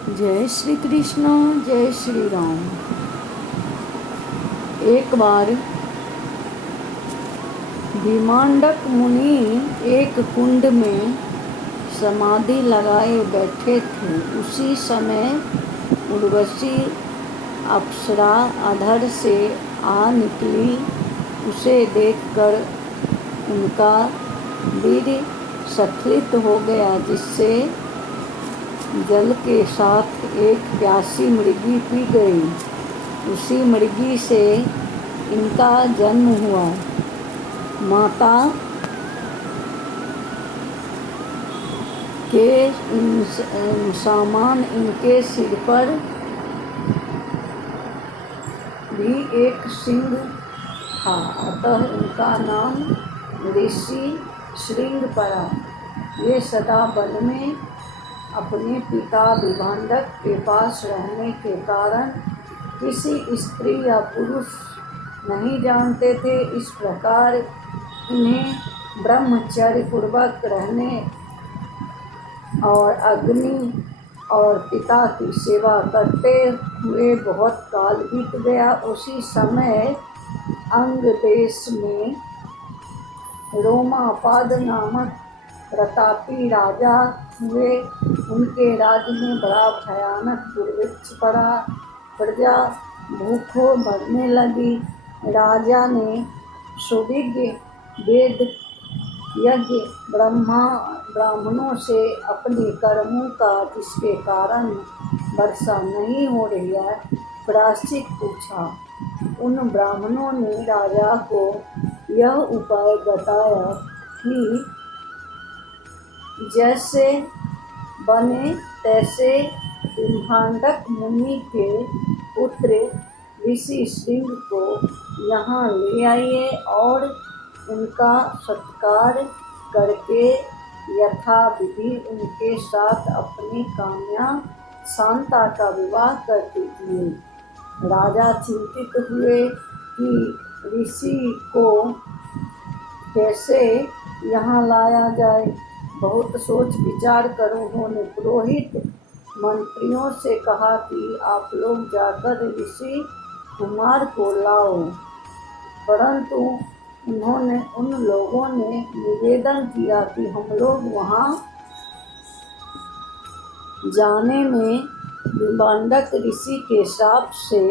जय श्री कृष्ण, जय श्री राम। एक बार भीमांडक मुनि एक कुंड में समाधि लगाए बैठे थे। उसी समय उर्वशी अप्सरा अधर से आ निकली। उसे देखकर उनका वीर स्खलित हो गया, जिससे जल के साथ एक प्यासी मृगी पी गई। उसी मृगी से इनका जन्म हुआ। माता के समान इनके सिर पर भी एक सिंह था, अतः इनका नाम ऋषि श्रृंग पड़ा। ये सदा वन में अपने पिता भीमांडक के पास रहने के कारण किसी स्त्री या पुरुष नहीं जानते थे। इस प्रकार इन्हें ब्रह्मचर्य पूर्वक रहने और अग्नि और पिता की सेवा करते हुए बहुत काल बीत गया। उसी समय अंग देश में रोमापाद नामक प्रतापी राजा हुए। उनके राज्य में बड़ा भयानक दुर्भिक्ष पड़ा। प्रजा भूखों मरने लगी। राजा ने सुविज्ञ वेद यज्ञ ब्राह्मणों से अपने कर्मों का, जिसके कारण वर्षा नहीं हो रही है, प्रायश्चित पूछा। उन ब्राह्मणों ने राजा को यह उपाय बताया कि जैसे बने तैसे भीमांडक मुनि के पुत्र ऋषि श्रृंग को यहाँ ले आइए और उनका सत्कार करके यथाविधि उनके साथ अपनी कन्या शांता का विवाह कर दीजिए। राजा चिंतित हुए कि ऋषि को कैसे यहाँ लाया जाए। बहुत सोच विचार कर उन्होंने पुरोहित मंत्रियों से कहा कि आप लोग जाकर ऋषि कुमार को लाओ। परंतु उन लोगों ने निवेदन किया कि हम लोग वहाँ जाने में भीमांडक ऋषि के शाप से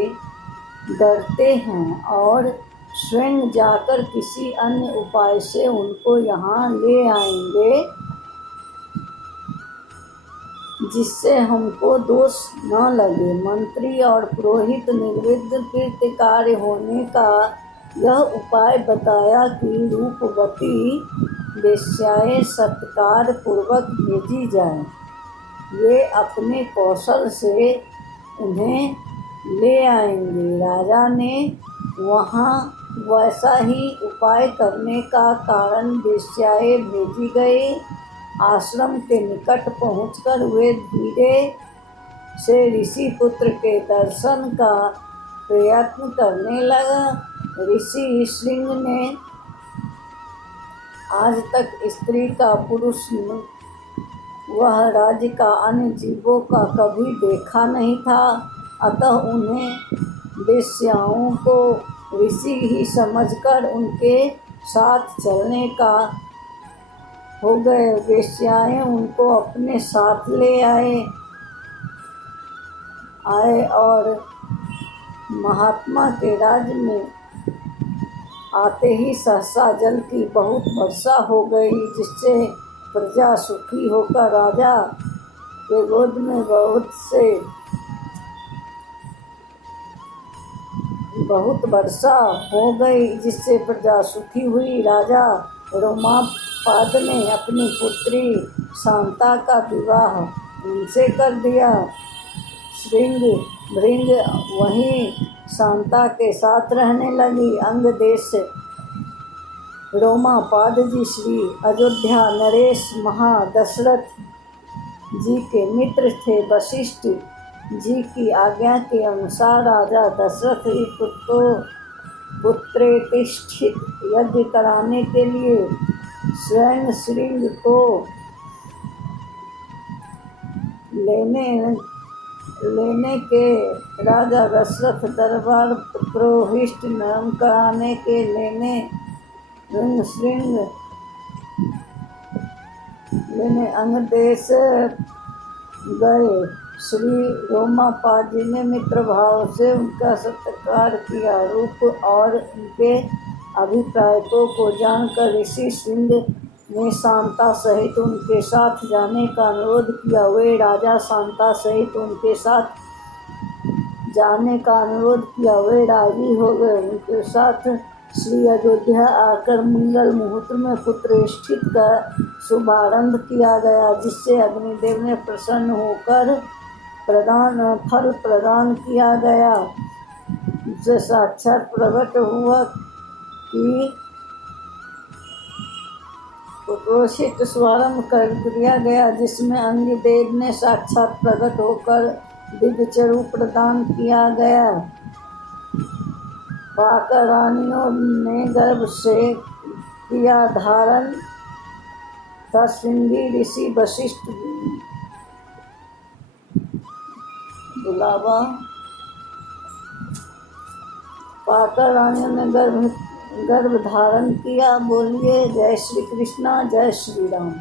डरते हैं और स्वयं जाकर किसी अन्य उपाय से उनको यहाँ ले आएंगे, जिससे हमको दोष न लगे। मंत्री और पुरोहित निर्विघ्न कार्य होने का यह उपाय बताया कि रूपवती वेश्याएं सत्कार पूर्वक भेजी जाएं। वे अपने कौशल से उन्हें ले आएंगे। राजा ने वहाँ वैसा ही उपाय करने का कारण वेश्याएं भेजी गई। आश्रम के निकट पहुंचकर वे धीरे से ऋषि पुत्र के दर्शन का प्रयत्न करने लगा। ऋषि श्रृंग ने आज तक स्त्री का पुरुष वह राज्य का अन्य जीवों का कभी देखा नहीं था, अतः उन्हें वेश्याओं को ऋषि ही समझकर उनके साथ चलने का हो गए। वेश्याएं उनको अपने साथ ले आए और महात्मा के राज्य में आते ही सहसा जल की बहुत वर्षा हो गई, जिससे प्रजा सुखी होकर राजा के गोद में बहुत वर्षा हो गई, जिससे प्रजा सुखी हुई। राजा रोमापाद ने अपनी पुत्री शांता का विवाह उनसे कर दिया। भृंग वहीं शांता के साथ रहने लगी। अंग देश रोमापाद जी श्री अयोध्या नरेश महादशरथ जी के मित्र थे। वशिष्ठ जी की आज्ञा के अनुसार राजा दशरथ पुत्रेतिष्ठित यज्ञ कराने के लिए स्वयं श्रृंग को लेने लेने के राजा दशरथ दरबार पुरोहित नाम कराने के लेने अंग देश गए। श्री रोमापा जी ने मित्र भाव से उनका सत्कार किया। रूप और उनके अभिप्रायों को जानकर ऋषि सिंह ने शांता सहित उनके साथ जाने का अनुरोध किया। वे राजा शांता सहित उनके साथ जाने का अनुरोध किया। वे राजी हो गए। उनके साथ श्री अयोध्या आकर मंगल मुहूर्त में पुत्रेष्ठित का शुभारंभ किया गया, जिससे अग्निदेव ने प्रसन्न होकर फल प्रदान किया गया। जिससे साक्षात प्रकट हुआ कि पुत्रोचित शुभारंभ कर दिया गया, जिसमें अग्निदेव ने साक्षात प्रकट होकर दिव्य चरु प्रदान किया गया। पाकर रानियों ने गर्भ से किया धारण था। श्रृंगी ऋषि वशिष्ठ बुलावा। पाकर रानियों ने गर्भ धारण किया। बोलिए जय श्री कृष्णा, जय श्री राम।